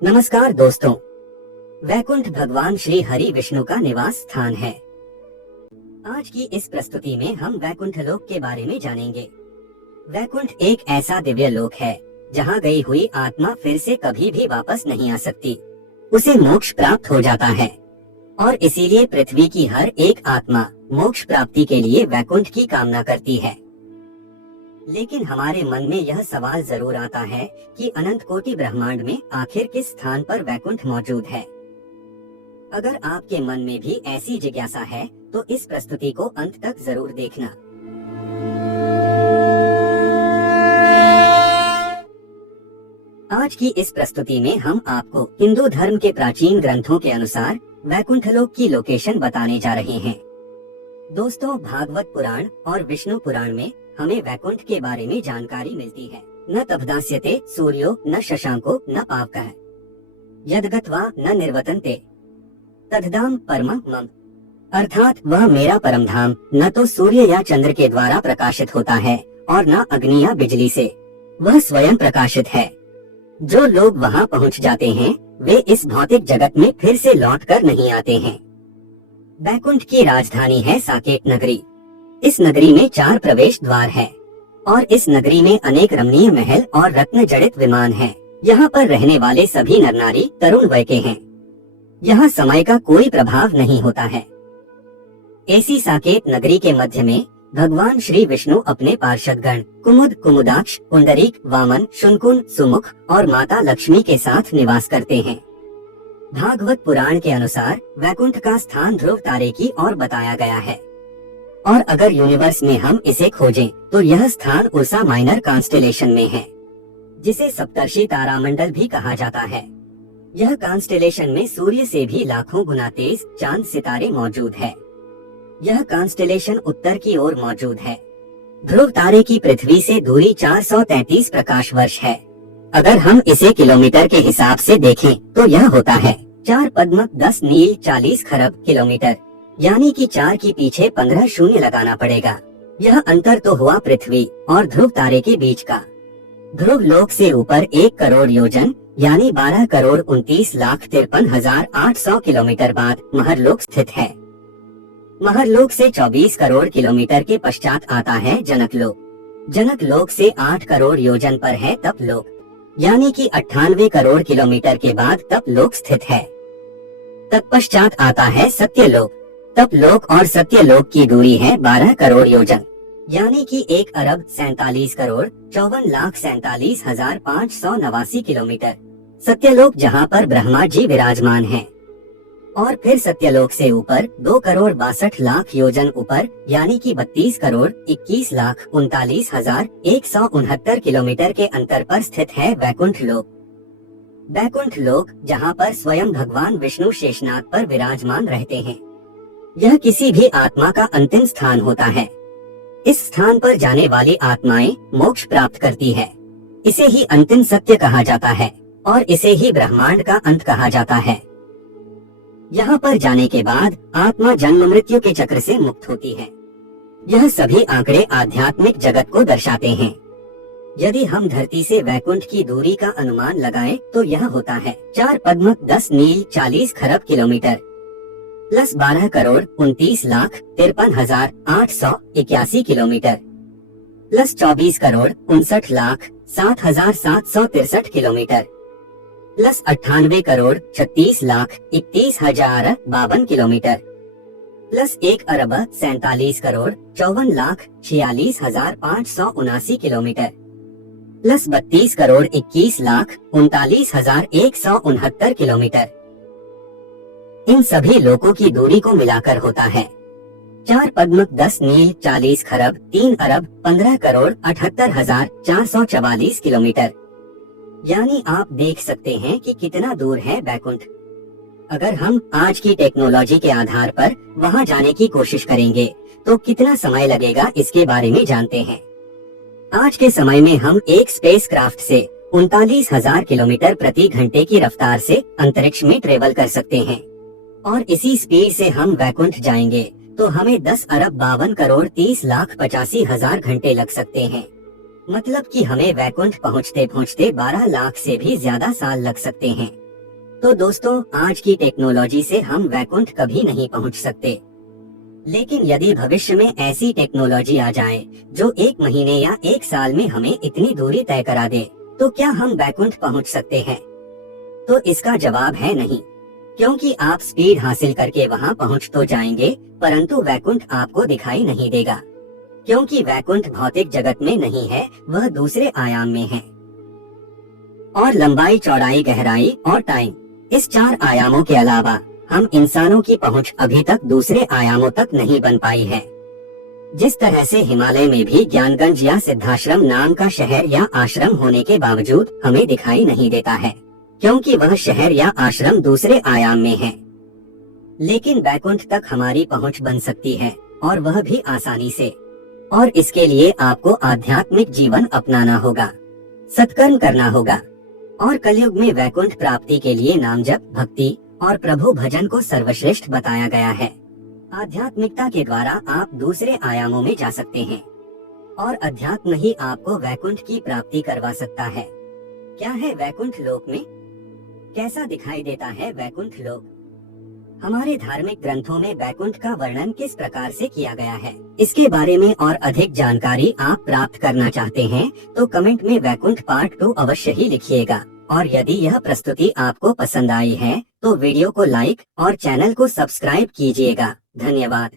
नमस्कार दोस्तों, वैकुंठ भगवान श्री हरि विष्णु का निवास स्थान है। आज की इस प्रस्तुति में हम वैकुंठ लोक के बारे में जानेंगे। वैकुंठ एक ऐसा दिव्य लोक है जहां गई हुई आत्मा फिर से कभी भी वापस नहीं आ सकती। उसे मोक्ष प्राप्त हो जाता है और इसीलिए पृथ्वी की हर एक आत्मा मोक्ष प्राप्ति के लिए वैकुंठ की कामना करती है। लेकिन हमारे मन में यह सवाल जरूर आता है कि अनंत कोटि ब्रह्मांड में आखिर किस स्थान पर वैकुंठ मौजूद है। अगर आपके मन में भी ऐसी जिज्ञासा है तो इस प्रस्तुति को अंत तक जरूर देखना। आज की इस प्रस्तुति में हम आपको हिंदू धर्म के प्राचीन ग्रंथों के अनुसार वैकुंठ लोक की लोकेशन बताने जा रहे हैं। दोस्तों, भागवत पुराण और विष्णु पुराण में हमें वैकुंठ के बारे में जानकारी मिलती है। न तपदास्यते सूर्यो न शशांको न पावकः यद्गत्वा न निर्वतन्ते तद्धाम परमं मम। अर्थात वह मेरा परम धाम न तो सूर्य या चंद्र के द्वारा प्रकाशित होता है और न अग्नि या बिजली से, वह स्वयं प्रकाशित है। जो लोग वहां पहुंच जाते हैं वे इस भौतिक जगत में फिर से लौट कर नहीं आते हैं। वैकुंठ की राजधानी है साकेत नगरी। इस नगरी में 4 प्रवेश द्वार है और इस नगरी में अनेक रमणीय महल और रत्न जड़ित विमान हैं। यहाँ पर रहने वाले सभी नर नारी तरुण वय के हैं। यहाँ समय का कोई प्रभाव नहीं होता है। ऐसी साकेत नगरी के मध्य में भगवान श्री विष्णु अपने पार्षदगण कुमुद, कुमुदाक्ष, पुंडरीक, वामन, शुनकुन, सुमुख और माता लक्ष्मी के साथ निवास करते हैं। भागवत पुराण के अनुसार वैकुंठ का स्थान ध्रुव तारे की ओर बताया गया है और अगर यूनिवर्स में हम इसे खोजें तो यह स्थान उर्सा माइनर कॉन्स्टेलेशन में है, जिसे सप्तर्षि तारामंडल भी कहा जाता है। यह कॉन्स्टेलेशन में सूर्य से भी लाखों गुना तेज चांद सितारे मौजूद है। यह कॉन्स्टेलेशन उत्तर की ओर मौजूद है। ध्रुव तारे की पृथ्वी से दूरी 433 प्रकाश वर्ष है। अगर हम इसे किलोमीटर के हिसाब से देखें तो यह होता है 4 पद्म 10 नील 40 खरब किलोमीटर, यानी कि 4 की पीछे 15 शून्य लगाना पड़ेगा। यह अंतर तो हुआ पृथ्वी और ध्रुव तारे के बीच का। ध्रुव लोक से ऊपर 1 करोड़ योजन यानी 12 करोड़ 29,53,800 किलोमीटर बाद महरलोक स्थित है। महरलोक से 24 करोड़ किलोमीटर के पश्चात आता है जनकलोक। जनकलोक से 8 करोड़ योजन पर है तपलोक, यानी कि 98 करोड़ किलोमीटर के बाद तपलोक स्थित है। तत्पश्चात आता है सत्यलोक। तपलोक और सत्यलोक की दूरी है 12 करोड़ योजन, यानी कि 1 अरब 47 करोड़ 54,47,589 किलोमीटर। सत्यलोक जहाँ पर ब्रह्मा जी विराजमान हैं। और फिर सत्यलोक से ऊपर 2 करोड़ 62 लाख योजन ऊपर, यानी कि 32 करोड़ 21,39,169 किलोमीटर के अंतर पर स्थित है वैकुंठ लोक। वैकुंठ लोक जहाँ पर स्वयं भगवान विष्णु शेषनाग पर विराजमान रहते हैं। यह किसी भी आत्मा का अंतिम स्थान होता है। इस स्थान पर जाने वाली आत्माएं मोक्ष प्राप्त करती है। इसे ही अंतिम सत्य कहा जाता है और इसे ही ब्रह्मांड का अंत कहा जाता है। यहाँ पर जाने के बाद आत्मा जन्म मृत्यु के चक्र से मुक्त होती है। यह सभी आंकड़े आध्यात्मिक जगत को दर्शाते हैं। यदि हम धरती से वैकुंठ की दूरी का अनुमान लगाएं तो यह होता है 4 पद्म 10 नील 40 खरब kilometre plus 12 crore 29,53,881 kilometre plus 24 crore 59,07,763 kilometre plus 98 crore 36,31,052 kilometre plus 1 अरब 47 crore 54,46,579 kilometre plus 32 crore 21,39,169 kilometre. इन सभी लोकों की दूरी को मिलाकर होता है 4 पद्म 10 नील 40 खरब 3 अरब 15 करोड़ 78,444 किलोमीटर। यानी आप देख सकते हैं कि कितना दूर है वैकुंठ। अगर हम आज की टेक्नोलॉजी के आधार पर वहां जाने की कोशिश करेंगे तो कितना समय लगेगा इसके बारे में जानते हैं। आज के समय में हम एक स्पेस क्राफ्ट से 39,000 किलोमीटर प्रति घंटे की रफ्तार से अंतरिक्ष में ट्रेवल कर सकते हैं और इसी स्पीड से हम वैकुंठ जाएंगे तो हमें 10 अरब 52 करोड़ 30,85,000 घंटे लग सकते हैं। मतलब कि हमें वैकुंठ पहुंचते पहुंचते 12 लाख से भी ज्यादा साल लग सकते हैं। तो दोस्तों, आज की टेक्नोलॉजी से हम वैकुंठ कभी नहीं पहुंच सकते, लेकिन यदि भविष्य में ऐसी टेक्नोलॉजी आ जाए जो 1 महीने या 1 साल में हमें इतनी दूरी तय करा दे, तो क्या हम वैकुंठ पहुंच सकते हैं? तो इसका जवाब है नहीं, क्योंकि आप स्पीड हासिल करके वहां पहुंच तो जाएंगे, परंतु वैकुंठ आपको दिखाई नहीं देगा, क्योंकि वैकुंठ भौतिक जगत में नहीं है, वह दूसरे आयाम में है। और लंबाई, चौड़ाई, गहराई और टाइम, इस 4 आयामों के अलावा हम इंसानों की पहुंच अभी तक दूसरे आयामों तक नहीं बन पाई है। जिस तरह से हिमालय में भी ज्ञानगंज या सिद्धाश्रम नाम का शहर या आश्रम होने के बावजूद हमें दिखाई नहीं देता है, क्योंकि वह शहर या आश्रम दूसरे आयाम में है। लेकिन वैकुंठ तक हमारी पहुंच बन सकती है, और वह भी आसानी से। और इसके लिए आपको आध्यात्मिक जीवन अपनाना होगा, सत्कर्म करना होगा, और कलयुग में वैकुंठ प्राप्ति के लिए नाम जप, भक्ति और प्रभु भजन को सर्वश्रेष्ठ बताया गया है। आध्यात्मिकता के द्वारा आप दूसरे आयामों में जा सकते हैं, और अध्यात्म ही आपको वैकुंठ की प्राप्ति करवा सकता है। क्या है वैकुंठ लोक में? कैसा दिखाई देता है वैकुंठ लोक? हमारे धार्मिक ग्रंथों में वैकुंठ का वर्णन किस प्रकार से किया गया है, इसके बारे में और अधिक जानकारी आप प्राप्त करना चाहते हैं तो कमेंट में वैकुंठ पार्ट 2 अवश्य ही लिखिएगा। और यदि यह प्रस्तुति आपको पसंद आई है तो वीडियो को लाइक और चैनल को सब्सक्राइब कीजिएगा। धन्यवाद।